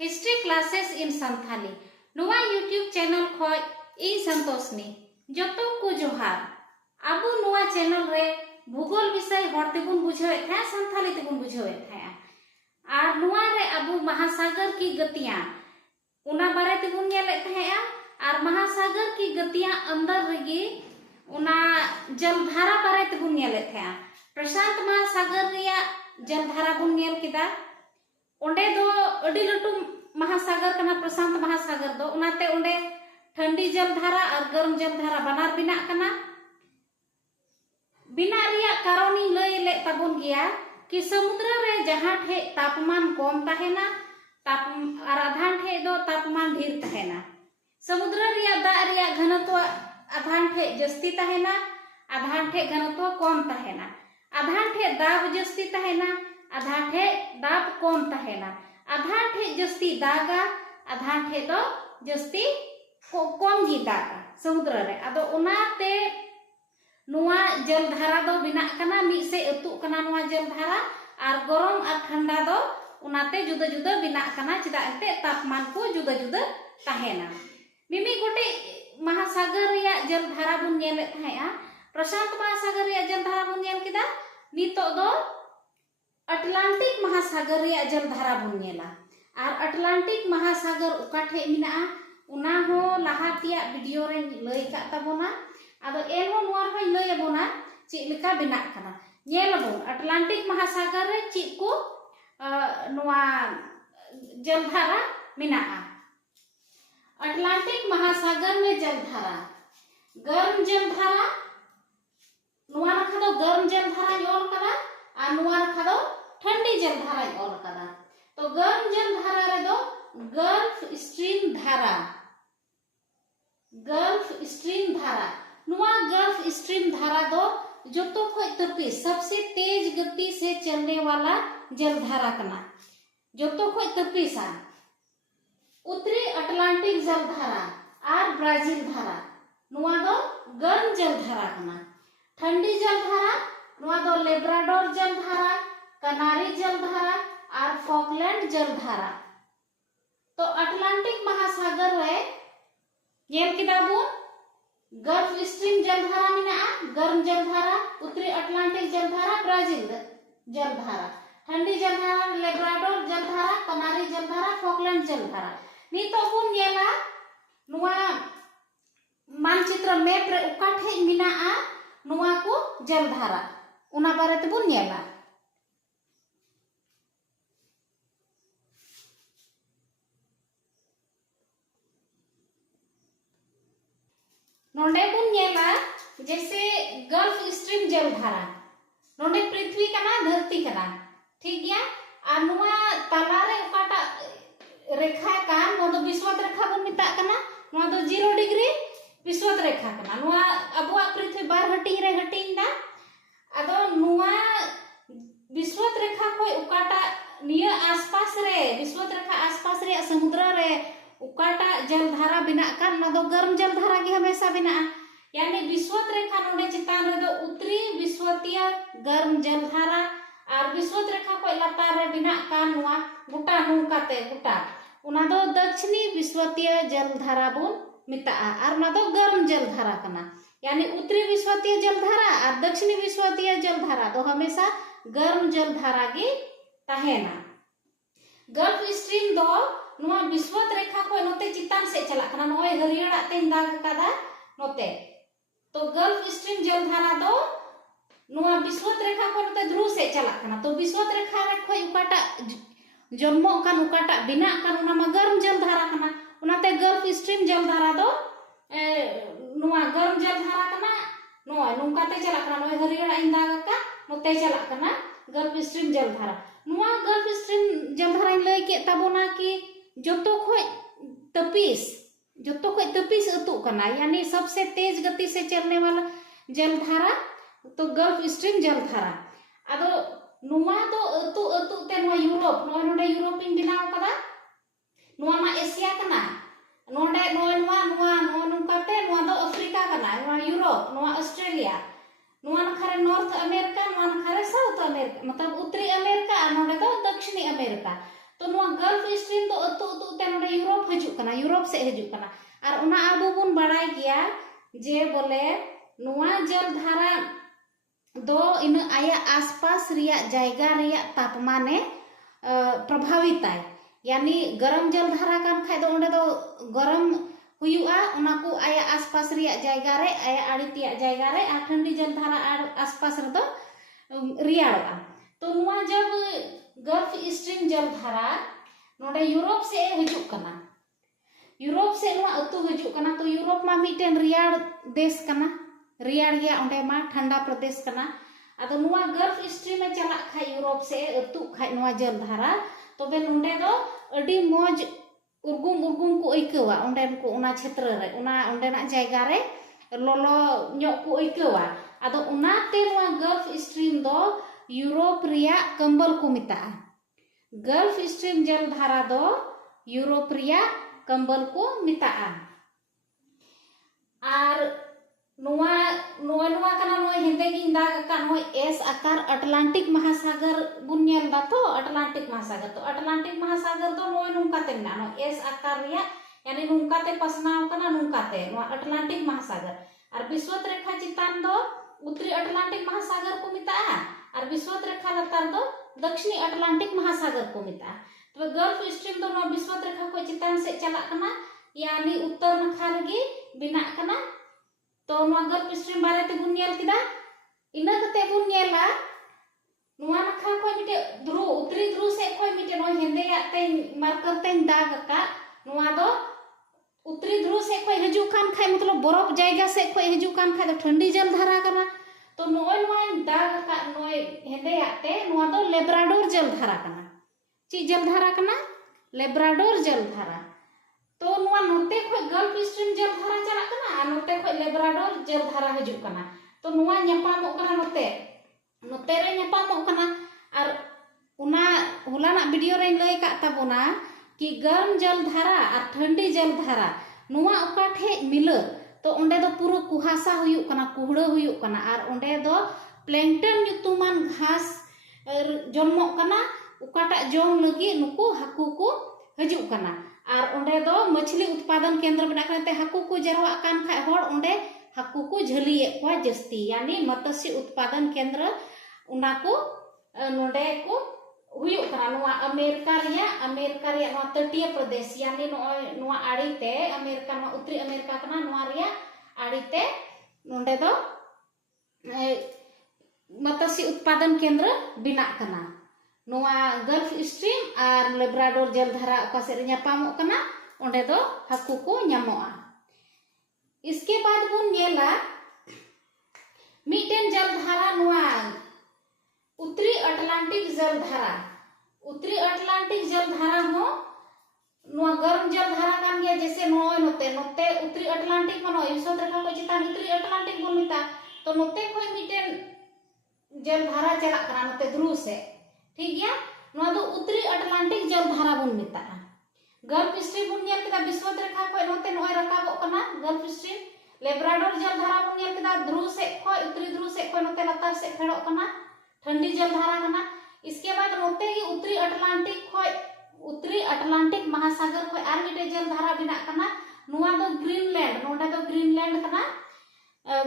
History classes in Santhali Nova YouTube channel खोज इन संतोषनी जतो को जोहार आबो नोवा चैनल रे भूगोल विषय हरते बुन बुझावे था संथाली ते बुन बुझावे था आर नोवा रे आबो महासागर की गतियां उना बारे ते बुन नेले था आर महासागर की गतियां अंदर रेगी उना जलधारा बारे ते बुन नेले था प्रशांत महासागर रिया जलधारा बुन नेल किदा ओंडे दो अडी लटू महासागर कना प्रशांत महासागर दो उनाते ओंडे ठंडी जलधारा और गर्म जलधारा बनार बिना कना बिना रिया कारोनी लय ले तबुन गया कि समुद्र रे जहां ठे तापमान कम तहेना और आधान ठे दो तापमान ढेर तहेना समुद्र रिया दा रिया घनत्व आधान ठे जस्ती तहेना आधान ठे घनत्व कम तहेना आधान ठे दाब जस्ती तहेना आधान ठे दाब कम तहेना आधान ठे जस्ती दागा आधान ठे दो जस्ती कम गी दागा समुद्र रे आदो उनाते नुआ जलधारा दो बिना कना मी से अतु कना नुआ जलधारा और गरम और ठंडा दो उनाते जुदा जुदा बिना कना चिदा एते तापमान को जुदा जुदा तहेना मिमी गोटे महासागर रिया जलधारा बुन नेले थाया प्रशांत महासागर रिया जलधारा बुन नेल किदा नितो दो अटलांटिक महासागर रिया जलधारा बुन नेला और अटलांटिक महासागर उकाठे मिना उना हो लाहातिया वीडियो रे लय का तबोना आदो एनो नोर हो लय बोना ची लेका बिना कना नेलबो अटलांटिक महासागर रे ची को नोआ जलधारा मिना अटलांटिक महासागर में जलधारा गर्म जलधारा नोआ रखा दो गर्म जलधारा योल करा आ नोआ रखा दो ठंडी जलधारा योल करा तो गर्म जलधारा रे दो गल्फ स्ट्रीम धारा नुआ गल्फ स्ट्रीम धारा दो जो तो खोज तपी सबसे तेज गति से चलने वाला जलधारा कना जो तो खोज तपी सा उत्तरी अटलांटिक जलधारा और ब्राजील धारा नुआ दो गर्म जलधारा कना ठंडी जलधारा नुआ दो लेब्राडोर जलधारा कनारी जलधारा और फॉकलैंड जलधारा तो अटलांटिक महासागर रे येल किदाबो गल्फ स्ट्रीम जलधारा मिना गर्म जलधारा उत्तरी अटलांटिक जलधारा ब्राजील जलधारा ठंडी जलधारा लेब्राडोर जलधारा कनारी जलधारा फॉकलैंड जलधारा नितो बुन नेला नुआ मानचित्र मैप रे उकाठे मिना नुआ को जलधारा उना बारे ते बुन नेला नोंडे बुन नेला जैसे गल्फ स्ट्रीम जलधारा नोंडे पृथ्वी कना धरती कना ठीक गया आ नुआ तलारे उकाटा रेखा का नो विश्वत रेखा बुन मिता कना नुआ दो 0 डिग्री विश्वत रेखा कना नुआ अबुआ पृथ्वी बार हटिंग रे हटिंग दा अदो नुआ विश्वत रेखा कोई उकाटा निया आसपास रे विश्वत रेखा आसपास रे समुद्र रे उकाटा जलधारा बिना का ना दो गर्म जलधारा की हमेशा बिना यानी विश्वत रेखा नोडे चितान रे दो उत्तरी विश्वतीय गर्म जलधारा और विश्वत रेखा को लतार रे बिना का नुआ गुटा नुकाते गुटा उना दो दक्षिणी विश्वतीय जलधारा बुन मिता और ना दो गर्म जलधारा कना यानी उत्तरी विश्वतीय जलधारा और दक्षिणी विश्वतीय जलधारा तो हमेशा गर्म जलधारा की तहेना गल्फ स्ट्रीम दो नुआ विश्वत रेखा को नोते चितान से चला कना नोय हरियाणा तेन दाग कदा नोते तो गल्फ स्ट्रीम जलधारा दो नुआ विश्वत रेखा को नोते ध्रुव से चला कना तो विश्वत रेखा रे खोय उकाटा जन्मो कान उकाटा बिना कान उना मा गर्म जलधारा कना उनाते गल्फ स्ट्रीम जलधारा दो नुआ गर्म जलधारा कना नोय नुकाते चला कना नोय हरियाणा इन दाग का नोते चला कना गल्फ स्ट्रीम जलधारा नुआ गल्फ स्ट्रीम जलधारा लय के तबोना की जोतो खोज तपीस अतु कना यानी सबसे तेज गति से चलने वाला जलधारा तो गल्फ स्ट्रीम जलधारा आदो नुआ दो अतु अतु ते नुआ यूरोप नुआ नोडे यूरोपिन बिनाव कदा नुआ मा एशिया कना नोडे नुआ नुकाते नुआ दो अफ्रीका कना नुआ यूरोप नुआ ऑस्ट्रेलिया नुआ नखरे नॉर्थ अमेरिका नुआ नखरे साउथ अमेरिका मतलब उत्तरी अमेरिका नोडे दो दक्षिणी अमेरिका तो नुआ गल्फ स्ट्रीम दो अतु यूरोप से हिजुक कना और उना आबो बुन बड़ाय गया जे बोले नुआ जल धारा दो इन आया आसपास रिया जायगा रिया तापमाने प्रभावित आय यानी गरम जल धारा कान खाय दो ओंडे दो गरम हुयुआ उना को आया आसपास रिया जायगा रे आया आड़ितिया जायगा रे आ ठंडी जल धारा आसपास रे दो रियाड़ा। तो नुआ जब गल्फ स्ट्रीम जल धारा नोडे यूरोप से हिजुक कना यूरोप से नुआ अतु हिजुक कना तो यूरोप मा मिटेन रियाड़ देश कना रियाड़ गया ओंडे मा ठंडा प्रदेश कना आदो नुआ गल्फ स्ट्रीम में चला खाय यूरोप से अतु खाय नुआ जल धारा तबे नोडे दो अडी मौज उर्गुम उर्गुम को ऐकवा ओंडे को उना क्षेत्र रे उना ओंडेना जायगा रे लोलो ᱧᱚᱜ को ऐकवा आदो उनाते नुआ गल्फ स्ट्रीम दो यूरोप रिया कंबल को मिता गल्फ स्ट्रीम जल धारा दो यूरोप रिया कंबल को मिता आर नुआ नुआ नुआ कना नुआ हेंदे गिन दाग का नुआ एस आकार अटलांटिक महासागर बुन नेल दा तो अटलांटिक महासागर तो नुआ नुंकाते ना नुआ एस आकार रिया यानी नुंकाते पसनाव कना नुंकाते नुआ अटलांटिक महासागर और विषुवत रेखा चितान दो उत्तरी अटलांटिक महासागर को मिता और विषुवत रेखा लतार दो दक्षिणी अटलांटिक महासागर को मिता। तो गल्फ स्ट्रीम दो नुआ विषुवत रेखा को चितान से चला कना यानी उत्तर नखा रगी बिना कना तो नुआ गल्फ स्ट्रीम बारे ते बुन नेल किदा इना कते बुन नेला नुआ नखा को मिटे ध्रुव उत्तरी ध्रुव से को मिटे नो हेंदे याते मार्कर ते दाग का नुआ दो उत्तरी ध्रुव से को हिजु कान खाय मतलब बरफ जायगा से को हिजु कान खाय तो ठंडी जल धारा कना तो नोय नुआ दाग का नोय हेंदे याते नुआ दो लेब्राडोर जल धारा कना ची जल धारा कना लेब्राडोर जल धारा तो नुआ नोते को गल्फ स्ट्रीम जल धारा चला कना नोते को लेब्राडोर जल धारा हिजु कना तो नुआ ᱧᱟᱯᱟᱢᱚᱜ कना नोते नोते रे ᱧᱟᱯᱟᱢᱚᱜ कना और उना हुलाना वीडियो रे लय का ताबोना कि गर्म जल धारा और ठंडी जल धारा नुआ ओकाठे मिल तो ओंडे दो पूरा कुहासा हुयुक कना कुहड़ा हुयुक कना और ओंडे दो प्लैंकटन ᱧᱩᱛᱩᱢᱟᱱ घास जन्मोक कना ओकाटा जम लगी नुकु हाकु को हिजुक कना और ओंडे दो मछली उत्पादन केंद्र बना करते हाकु को जरवा कान खाय होड़ ओंडे हाकु को झलिए को जस्ती यानी मत्स्य उत्पादन केंद्र उना को नोडे को हुयुक कना नुआ अमेरिका रिया नुआ तटीय प्रदेश यानी नुआ आड़ीते अमेरिका नुआ उत्तरी अमेरिका कना नुआ रिया आड़ीते नोडे दो मत्स्य उत्पादन केंद्र बिना कना नुआ गल्फ स्ट्रीम और लेब्राडोर जल धारा ओका से ᱧᱟᱯᱟᱢᱚᱜ कना ओंडे दो हाकु को ᱧᱟᱢᱚᱜᱼᱟ। इसके बाद बुन नेला मिटेन जल धारा नुआ उत्तरी अटलांटिक जल धारा हो नुआ गर्म जल धारा कान गया जैसे नोय नोते नोते उत्तरी अटलांटिक मनो विषुवत रेखा को चितान उत्तरी अटलांटिक बोल मिता तो नोते कोई मिटेन जल धारा चला कना नोते ध्रुव से ठीक गया नुआ दो उत्तरी अटलांटिक जल धारा बुन मिता गल्फ स्ट्रीम बुन नेल केदा विषुवत रेखा को नोते नोय रकाबो कना गल्फ स्ट्रीम लेब्राडोर जल धारा बुन नेल केदा ध्रुव से को उत्तरी ध्रुव से को नोते लतार से फेड़ो कना ठंडी जल धारा कना। इसके बाद नोते ही उत्तरी अटलांटिक महासागर को आर मिटे जल धारा बिना कना नुआ दो ग्रीनलैंड नोडा दो ग्रीनलैंड कना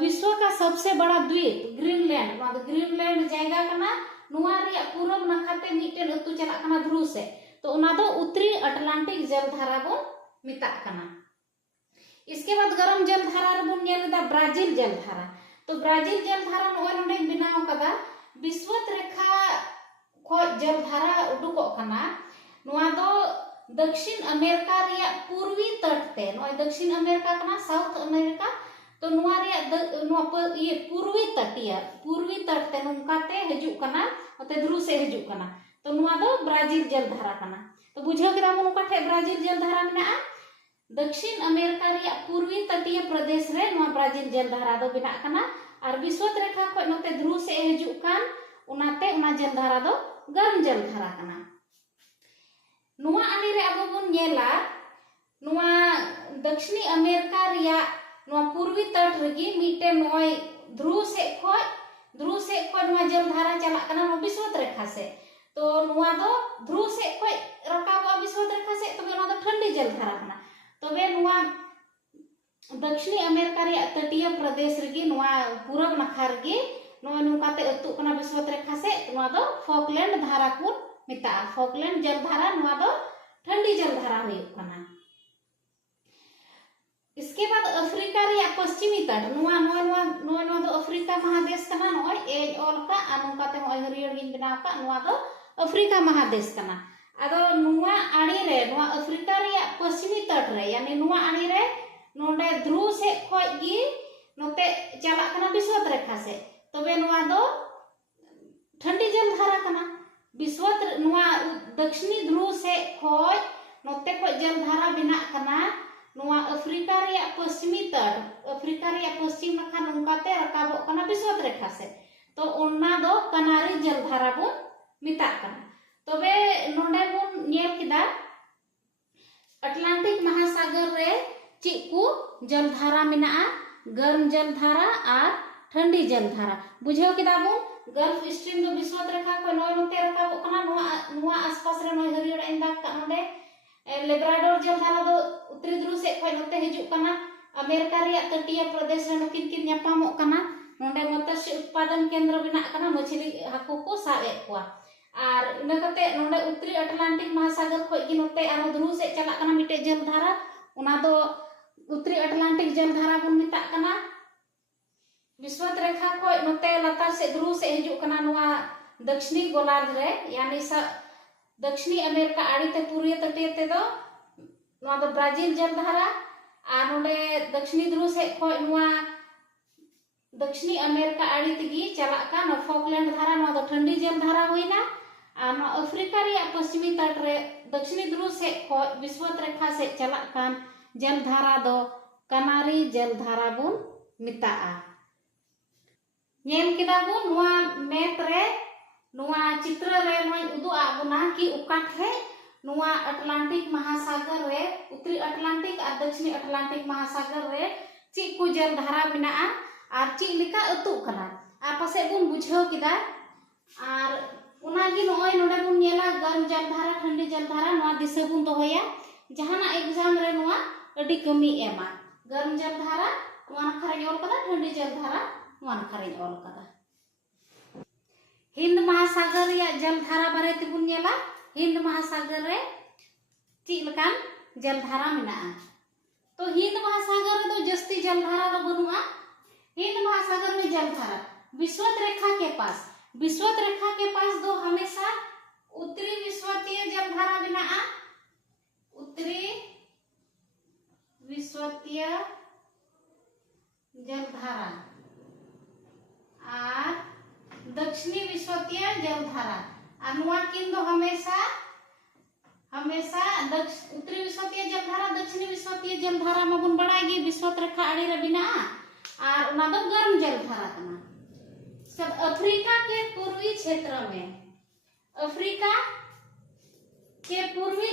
विश्व का सबसे बड़ा द्वीप ग्रीनलैंड नुआ दो ग्रीनलैंड जायगा कना नुआ रिया पूरब नखाते मिटेन अतु चला कना ध्रुव से तो उना दो उत्तरी अटलांटिक जल धारा बो मिता कना। इसके बाद गरम जल धारा रे बुन नेलदा ब्राजील जल धारा तो ब्राजील जल धारा नोय नोडे बिनाव कदा विषुवत रेखा को जल धारा उडुकोक कना नुआ दो दक्षिण अमेरिका रिया पूर्वी तट ते नोय दक्षिण अमेरिका कना साउथ अमेरिका तो नुआ रिया नुआ ये पूर्वी तट ते नुकाते हिजुक कना ओते ध्रुव से हिजुक कना तो नुआ दो ब्राजील जल धारा कना। तो बुझो केदा मन ओकाठे ब्राजील जल धारा मेना दक्षिण अमेरिका रिया पूर्वी तटीय प्रदेश रे नुआ ब्राजील जल धारा दो बिना कना और विषुवत रेखा को नोते ध्रुव से हिजुक कान उनाते उना जल धारा दो गर्म जल धारा कना। नुआ आनी रे अब बुन नेला नुआ दक्षिणी अमेरिका रिया नुआ पूर्वी तट रगी मिटे नोय ध्रुव से को नुआ जल धारा चला कना नो विषुवत रेखा से तो नुआ दो ध्रुव से को रकाबो विषुवत रेखा से तो नुआ दो ठंडी जल धारा कना। तो तबे नुआ दक्षिणी अमेरिका रे तटीय प्रदेश रेगी नुआ पूरब नाखा रेगी नुआ नुकाते अतु कना विषुवत रेखा से नुआ दो फॉकलैंड धारा को मिता फॉकलैंड जल धारा नुआ दो ठंडी जल धारा हुयुग कना। इसके बाद अफ्रीका रे पश्चिमी तट नुआ नुआ नुआ नुआ नुआ दो अफ्रीका महादेश कना नोय एज ऑल का अनुकाते होय हरियर गिन बनाव का नुआ दो अफ्रीका महादेश कना। आदो नुआ आड़ी रे नुआ अफ्रीका रे पश्चिमी तट रे यानी नुआ आड़ी रे नोंडे ध्रुव से खोज गी नोते चला कना विषुवत रेखा से तबे नुआ दो ठंडी जल धारा कना। विषुवत नुआ दक्षिणी ध्रुव से खोज नोते खोज जल धारा बिना कना नुआ अफ्रीका रे पश्चिमी तट अफ्रीका रे पश्चिम नाखा नोंकाते रकाबो कना विषुवत रेखा से तो ओन्ना दो कनारी जल धारा बो मिता कना। तबे नोंडे बो नेल किदा अटलांटिक महासागर रे चिकू जल धारा मिना गर्म जल धारा और ठंडी जल धारा बुझेव किदा बो गल्फ स्ट्रीम दो विषुवत रेखा को नोय नोते रकाबो कना नुआ आसपास रे नोय हरियर इंदा का नोंडे लेब्राडोर जल धारा दो उत्तरी ध्रुव से खोज नोते हिजुग कना। अमेरिका रे तटीय प्रदेश रे नोकिन किन न्यापामोग कना नोंडे मत्स्य उत्पादन केंद्र बिना कना मछली हाको को साबे कोआ और इना कते नोंडे उत्तरी अटलांटिक महासागर खोज गी नोते आरो ध्रुव से चला कना मिटे जल धारा उना दो उत्तरी अटलांटिक जल धारा बन मिता कना। विषुवत रेखा खोज नोते लतार से ध्रुव से हिजुग कना नुआ दक्षिणी गोलार्ध रे यानी दक्षिणी अमेरिका आड़ी ते पूर्वीय तटीय ते दो नुआ दो ब्राजील जल धारा आ नोंडे दक्षिणी ध्रुव से खोज नुआ दक्षिणी अमेरिका आड़ी तेगी चला का न फॉकलैंड धारा नुआ दो ठंडी जल धारा होइना आ नुआ अफ्रीका रे पश्चिमी तट रे दक्षिणी ध्रुव से खोज विषुवत रेखा से चला कान जल धारा दो कनारी जल धारा बुन मिताआ। नेल किदा बुन नुआ मैप रे नुआ चित्र रे नोय उदु आबुना कि उकाठे नुआ अटलांटिक महासागर रे उत्तरी अटलांटिक और दक्षिणी अटलांटिक महासागर रे चिकू जल धारा बिना और ची लिका अतु कना आ पासे बुन बुझाव किदा और उनागी नोय नोडे बुन नेला गर्म जल धारा ठंडी जल धारा नुआ दिशा बुन दोहया जहाना एग्जाम रे नुआ अडी कमी एमा गर्म जल धारा नुआ नखरे ओल कदा ठंडी जल धारा नुआ नखरे ओल कदा। हिंद महासागर या जल धारा बारे तेबुन नेला हिंद महासागर रे ची लकान जल धारा मिना तो हिंद महासागर रे तो जस्ती जल धारा दो बनुआ। हिंद महासागर में जल धारा विषुवत रेखा के पास दो हमेशा उत्तरी विषुवतीय जल धारा बिना उत्तरी विषुवतीय जल धारा और दक्षिणी विषुवतीय जल धारा अनुआ किन दो हमेशा उत्तरी विषुवतीय जल धारा दक्षिणी विषुवतीय जल धारा मबुन बड़ाएगी विषुवत रेखा आड़ी रे बिना और उना दो गर्म जल धारा कना। सब अफ्रीका के पूर्वी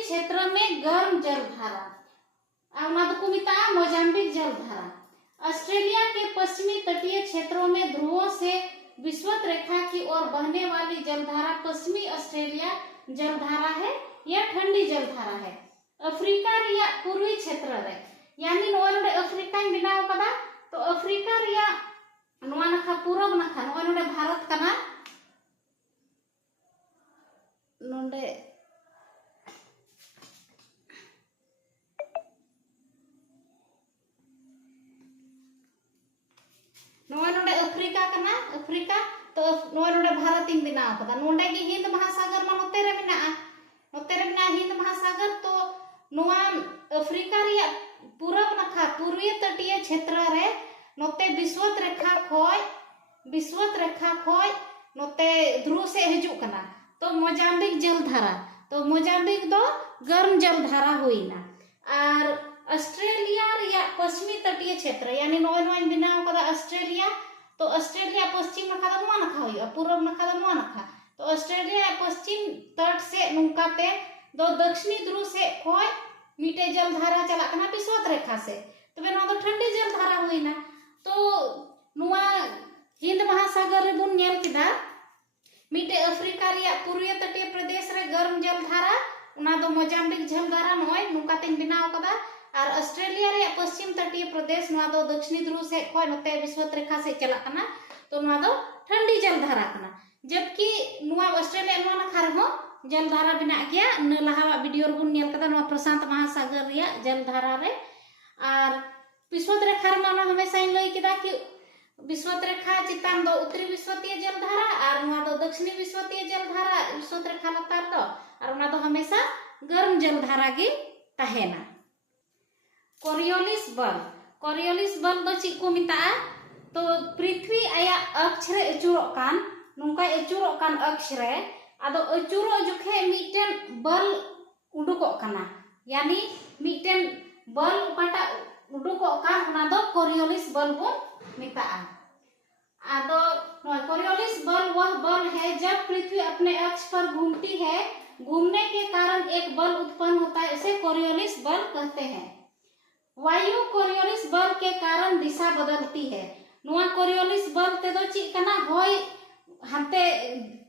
क्षेत्र में गर्म जल धारा उना दो कुमिता मोजाम्बिक जल धारा। ऑस्ट्रेलिया के पश्चिमी तटीय क्षेत्रों में ध्रुवों से विषुवत रेखा की ओर बहने वाली जलधारा पश्चिमी ऑस्ट्रेलिया जलधारा है या ठंडी जलधारा है। अफ्रीका रिया पूर्वी क्षेत्र रे यानी नोडे अफ्रीका बिनाव कदा तो अफ्रीका रिया नोआ नखा पूरब नखा नोडे भारत कना नोडे नोडे अफ्रीका कना अफ्रीका तो नोडे भारत इन बिनाव कदा नोडे की हिंद महासागर मा नोते रे बिना हिंद महासागर तो नोआ अफ्रीका रिया पूरब नखा पूर्वीय तटीय क्षेत्र रे नोते विषुवत रेखा खोज नोते ध्रुव से हिजुक कना तो मोजाम्बिक जलधारा तो मोजाम्बिक दो गर्म जलधारा हुईना। और ऑस्ट्रेलिया रिया पश्चिमी तटीय क्षेत्र यानी नोय बिनाव कदा ऑस्ट्रेलिया तो ऑस्ट्रेलिया पश्चिम नखा दा नुआ नखा हुई पूरब नखा दा नुआ नखा तो ऑस्ट्रेलिया पश्चिम तट से नुकाते दो दक्षिणी ध्रुव से खोज मीटे जलधारा चला कना विषुवत रेखा से तबे नुआ दो ठंडी जलधारा हुईना। तो नुआ हिंद महासागर रे बुन नेल किदा मीटे अफ्रीका रिया पूर्वीय तटीय प्रदेश रे गर्म जलधारा उना दो मोजाम्बिक जलधारा नोय नुकाते बिनाव कदा और ऑस्ट्रेलिया रे पश्चिम तटीय प्रदेश नवा दो दक्षिणी ध्रुव से खय नते विषुवत रेखा से चला कना तो नवा दो ठंडी जलधारा कना जबकि नवा ऑस्ट्रेलिया नवा नाखा रहो जलधारा बिना गया न लहावा वीडियो बुन नेल कदा नवा प्रशांत महासागर रिया जलधारा रे और विषुवत रेखा रे माना हमेशा इन लई किदा कि विषुवत रेखा चितान दो उत्तरी विषुवतीय जलधारा और नवा दो दक्षिणी विषुवतीय जलधारा विषुवत रेखा लतार दो और नवा दो हमेशा गर्म जलधारा गे तहेना। कोरियोलिस बल दो ची को मिता तो पृथ्वी आया अक्ष रे अचुरोक कान नुका अचुरोक कान अक्ष रे आदो अचुरो जुखे मिटेन बल उडुकोक काना यानी मिटेन बल उकाटा उडुकोक कान उना दो कोरियोलिस बल बो मिता आदो कोरियोलिस बल वह बल है जब पृथ्वी अपने अक्ष पर घूमती है, घूमने के कारण एक बल उत्पन्न होता है, इसे कोरियोलिस बल कहते हैं। वायु कोरियोलिस बल के कारण दिशा बदलती है। नुआ कोरियोलिस बल ते दो ची कना होय हंते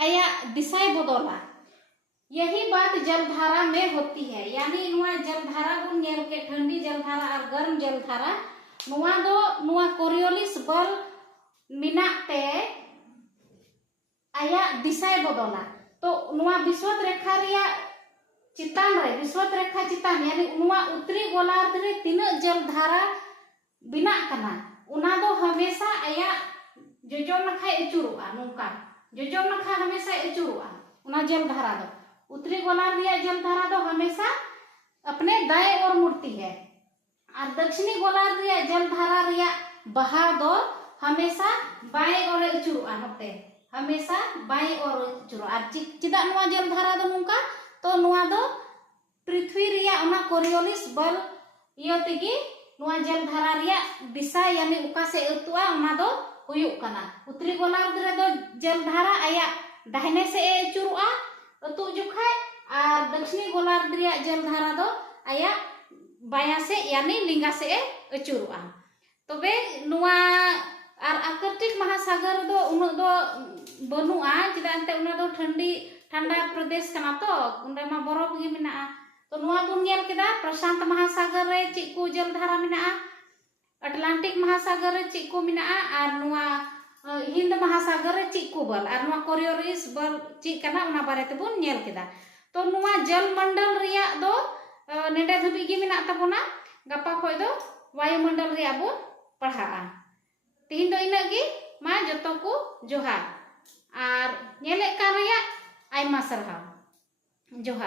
आया दिशा बदला। यही बात जलधारा में होती है, यानी नुआ जलधारा गुण नेल के ठंडी जलधारा और गर्म जलधारा नुआ दो नुआ कोरियोलिस बल मिनाते आया दिशा बदला। तो नुआ विषुवत रेखा रिया चितान रे विषुवत रेखा चितान यानी नुआ उत्तरी गोलार्ध रे तीना जलधारा बिना कना उना दो हमेशा आया जोजोम नखा अचुरुआ नुका जोजोम नखा हमेशा अचुरुआ उना जलधारा दो उत्तरी गोलार्ध रिया जलधारा दो हमेशा अपने दाएं ओर मुड़ती है और दक्षिणी गोलार्ध रिया जलधारा रिया बहाव दो हमेशा बाएं ओर अचुरुआ नते हमेशा बाएं ओर अचुरुआ और चिदा नुआ जलधारा दो नुका तो नुआ दो पृथ्वी रिया उना कोरियोलिस बल इयो तेगी नुआ जलधारा रिया दिशा यानी उका से अतुआ उना दो हुयुक कना। उत्तरी गोलार्ध रे दो जलधारा आया दाहिने से अचुरुआ अतु जुखाय और दक्षिणी गोलार्ध रिया जलधारा दो आया बाया से यानी लिंगा से अचुरुआ। तबे नुआ और आर्कटिक महासागर दो उन दो बनुआ चिदांते उना दो ठंडा प्रदेश कना तो उंडे मा बरफ गे मिना तो नुआ बुन नेल केदा प्रशांत महासागर रे ची को जलधारा मिना अटलांटिक महासागर रे ची को मिना और नुआ हिंद महासागर रे ची को बल और नुआ कोरियोलिस बल ची कना उना बारे ते बुन नेल केदा। तो नुआ जलमंडल रिया दो नेडे धबी गे मिना तबोना गपा खोय दो वायुमंडल रिया बुन पढ़ाआ। तीन दो इना गे मा जतो को जोहार और नेले का रिया आयमा सरहाव जोहार।